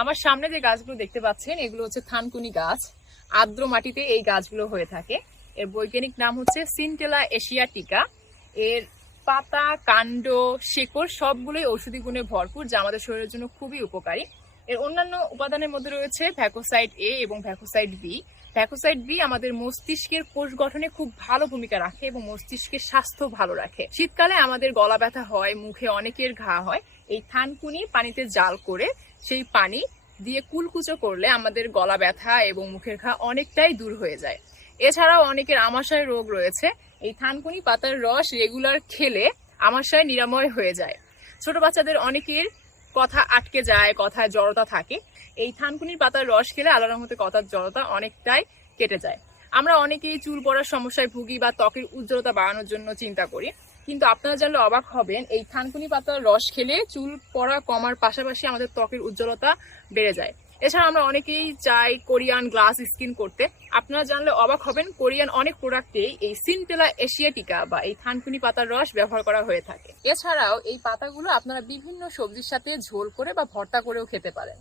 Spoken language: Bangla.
আমার সামনে যে গাছগুলো দেখতে পাচ্ছেন এগুলো হচ্ছে থানকুনি গাছ। আর্দ্র মাটিতে এই গাছগুলো হয়ে থাকে। এর বৈজ্ঞানিক নাম হচ্ছে সিনটেলা এশিয়াটিকা। এর পাতা, কাণ্ড, শেকড় সবগুলোই ঔষধি গুণে ভরপুর, যা আমাদের শরীরের জন্য খুবই উপকারী। এর অন্যান্য উপাদানের মধ্যে রয়েছে ভ্যাকোসাইড এ এবং ভ্যাকোসাইড বি। ভ্যাকোসাইড বি আমাদের মস্তিষ্কের কোষ গঠনে খুব ভালো ভূমিকা রাখে এবং মস্তিষ্কের স্বাস্থ্য ভালো রাখে। শীতকালে আমাদের গলা ব্যথা হয়, মুখে অনেকের ঘা হয়। এই থানকুনি পানিতে জাল করে সেই পানি দিয়ে কুলকুচো করলে আমাদের গলা ব্যথা এবং মুখের ঘা অনেকটাই দূর হয়ে যায়। এছাড়াও অনেকের আমাশয় রোগ রয়েছে। এই থানকুনি পাতার রস রেগুলার খেলে আমাশয় নিরাময় হয়ে যায়। ছোট বাচ্চাদের অনেকের কথা আটকে যায়, কথায় জড়তা থাকে। এই থানকুনির পাতার রস খেলে আল্লাহর রহমতে কথার জড়তা অনেকটাই কেটে যায়। আমরা অনেকেই চুল পড়ার সমস্যায় ভুগি বা ত্বকের উজ্জ্বলতা বাড়ানোর জন্য চিন্তা করি, কিন্তু আপনারা জানলে অবাক হবেন এই থানকুনি পাতার রস খেলে চুল পড়া কমার পাশাপাশি আমাদের ত্বকের উজ্জ্বলতা বেড়ে যায়। এছাড়া আমরা অনেকেই চাই কোরিয়ান গ্লাস স্কিন করতে। আপনারা জানলে অবাক হবেন কোরিয়ান অনেক প্রোডাক্টেই এই সিনটেলা এশিয়াটিকা বা এই থানকুনি পাতার রস ব্যবহার করা হয়ে থাকে। এছাড়াও এই পাতাগুলো আপনারা বিভিন্ন সবজির সাথে ঝোল করে বা ভর্তা করেও খেতে পারেন।